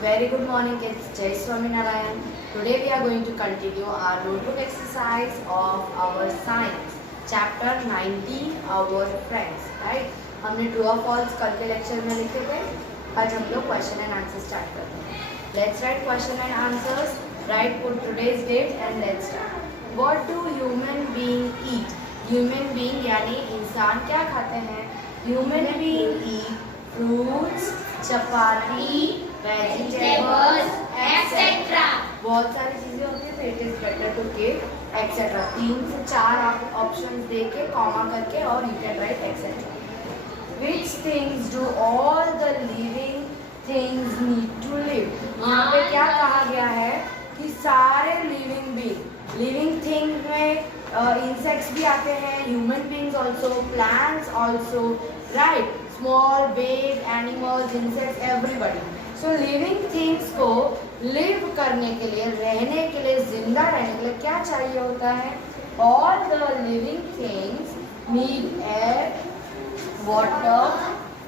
Very good morning, kids. Jai Swaminarayan. Today we are going to continue our notebook exercise of our science, chapter 19, our friends. Right? हमने true or false कल के lecture में लिखे थे. आज हम लोग question and answers start करते हैं. Let's write question and answers. Write put today's date and let's start. What do human being eat? Human being यानी इंसान क्या खाते हैं? Human being eat fruits, chapati, vegetables etcetera. बहुत सारी चीजें होती है, तो it is better to give etcetera. 3 से 4 आप ऑप्शंस देके कॉमा करके और you can write etcetera. Which things do all the living things need to live? यहाँ पे क्या कहा गया है कि सारे लिविंग थिंग में इंसेक्ट्स भी आते हैं, human beings also, plants also, right, small big animals, insects, everybody. So living things को लिव करने के लिए, रहने के लिए, जिंदा रहने के लिए क्या चाहिए होता है? All the living things need air, water,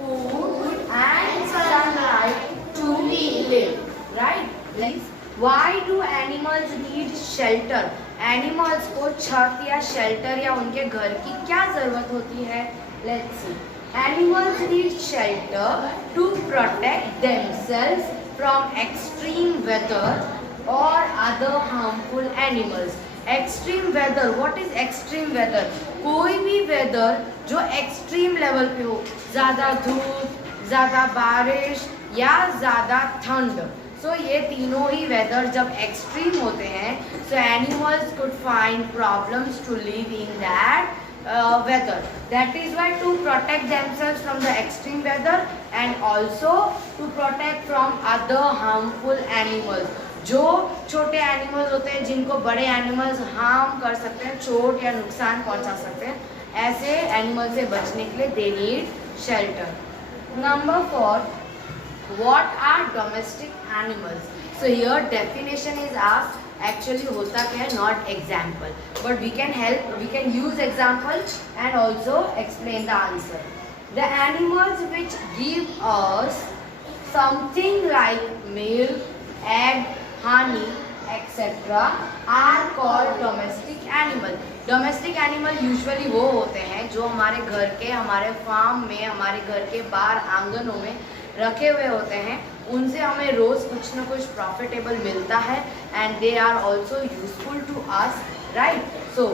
food and sunlight to live, right? Why do animals need shelter? Animals को छत या शेल्टर या उनके घर की क्या जरूरत होती है? Let's see. Animals need shelter to protect themselves from extreme weather or other harmful animals. Extreme weather. What is extreme weather? कोई भी वेदर जो एक्सट्रीम लेवल पे हो, ज़्यादा धूप, ज़्यादा बारिश या ज़्यादा ठंड. सो ये तीनों ही वेदर जब एक्सट्रीम होते हैं, so animals could find problems to live in that weather. That is why to protect themselves from the extreme weather and also to protect from other harmful animals. जो छोटे एनिमल्स होते हैं जिनको बड़े एनिमल्स हार्म कर सकते हैं, चोट या नुकसान पहुंचा सकते हैं, ऐसे एनिमल से बचने के लिए they need shelter. Number 4, what are domestic animals? So here definition is asked. Actually होता क्या है, not example, but we can use example and also explain the answer. The animals which give us something like milk, egg, honey, etc. are called domestic animal. Domestic animal usually वो होते हैं जो हमारे घर के, हमारे फार्म में, हमारे घर के बाहर आंगनों में रखे हुए होते हैं. उनसे हमें रोज कुछ न कुछ प्रॉफिटेबल मिलता है and they are also useful to us, right? So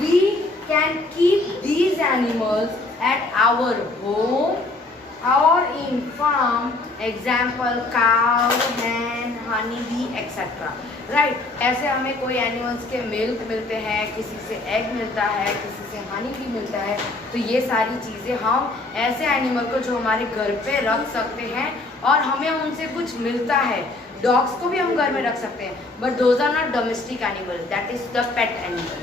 we can keep these animals at our home और in farm. Example cow, hen, honey bee etcetera, right? ऐसे हमें कोई एनिमल्स के मिल्क मिलते हैं, किसी से एग मिलता है, किसी से हनी भी मिलता है. तो ये सारी चीज़ें हम ऐसे एनिमल को जो हमारे घर पे रख सकते हैं और हमें उनसे कुछ मिलता है. डॉग्स को भी हम घर में रख सकते हैं, but those are not domestic animal, that is the pet animal,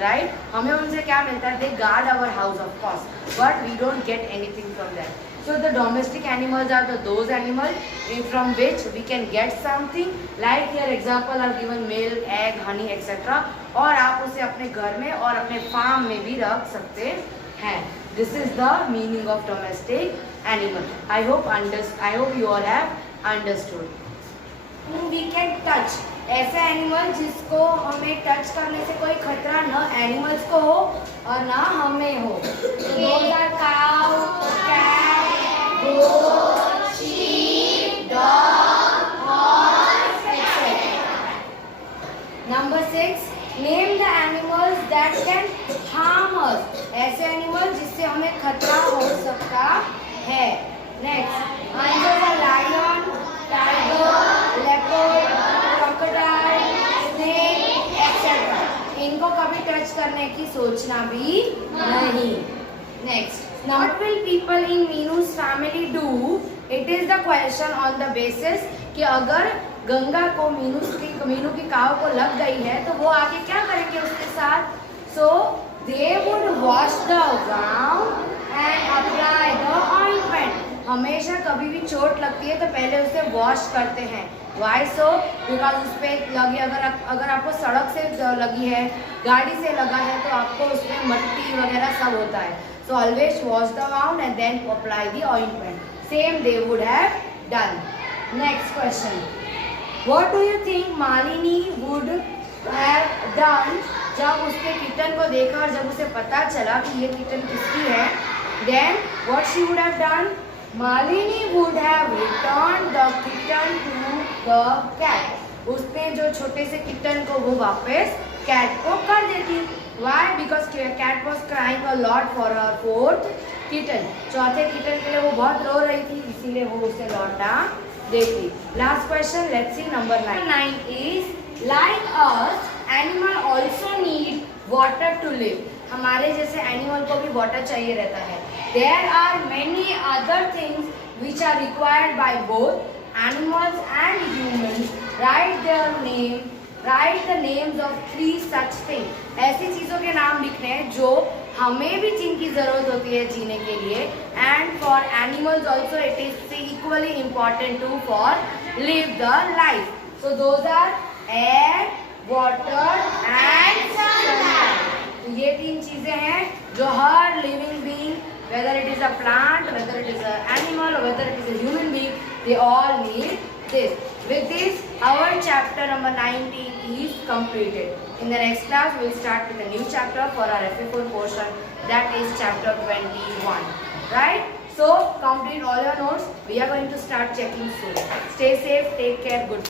right? हमें उनसे क्या मिलता है? They guard our house of course, but we don't get anything from that. So the domestic animals are those animals from which we can get something. Like here example are given milk, egg, honey, etc. और आप उसे अपने घर में और अपने फार्म में भी रख सकते हैं. This is the meaning of domestic animal. I hope you all have understood. We can touch. ऐसे एनिमल जिसको हमें टच करने से कोई खतरा न एनिमल्स को हो और ना हमें हो. Those are cow, cat, goat, sheep, dog, horse, etc. Number 6, name the animals that can harm us. ऐसे एनिमल जिससे हमें खतरा हो सकता है. Next, answer the lion, tiger, leopard, crocodile, snake, etc. इनको कभी टच करने की सोचना भी नहीं. Next, what will people in Meenu's family do? It is the question on the basis कि अगर गंगा को मीनू की काव को लग गई है तो वो आगे क्या करेंगे उसके साथ? So they would wash the wound and apply the ointment. हमेशा कभी भी चोट लगती है तो पहले उसे वॉश करते हैं. Why so? Because उस पर लगी, अगर आपको सड़क से लगी है, गाड़ी से लगा है, तो आपको उसमें मट्टी वगैरह सब होता है. So always wash the wound and then apply the ointment. Same they would have done. Next question. What do you think Malini would have done जब उसने किटन को देखा और जब उसे पता चला कि ये किटन किसकी है? Then what she would have done? Malini would have returned the kitten to the cat. उसने जो छोटे से किटन को वो वापस कैट को कर देती. Why? Because cat was crying a lot for her fourth kitten. चौथे किटन के लिए वो बहुत रो रही थी, इसीलिए वो उसे लौटा देती. Last question, let's see number 9. Number 9 is like us, animal also need water to live. हमारे जैसे एनिमल को भी वाटर चाहिए रहता है. There are many other things which are required by both animals and humans. Write the names of 3 such things. ऐसी चीज़ों के नाम लिखने हैं जो हमें भी जिनकी ज़रूरत होती है जीने के लिए. And for animals also it is equally important to for live the life. So those are air, water and sunlight. तो ये 3 चीज़ें हैं जो हर living being, whether it is a plant, whether it is an animal or whether it is a human being, they all need this. With this, our chapter number 19 is completed. In the next class, we will start with a new chapter for our FA4 portion, that is chapter 21. Right? So, complete all your notes. We are going to start checking soon. Stay safe, take care, good.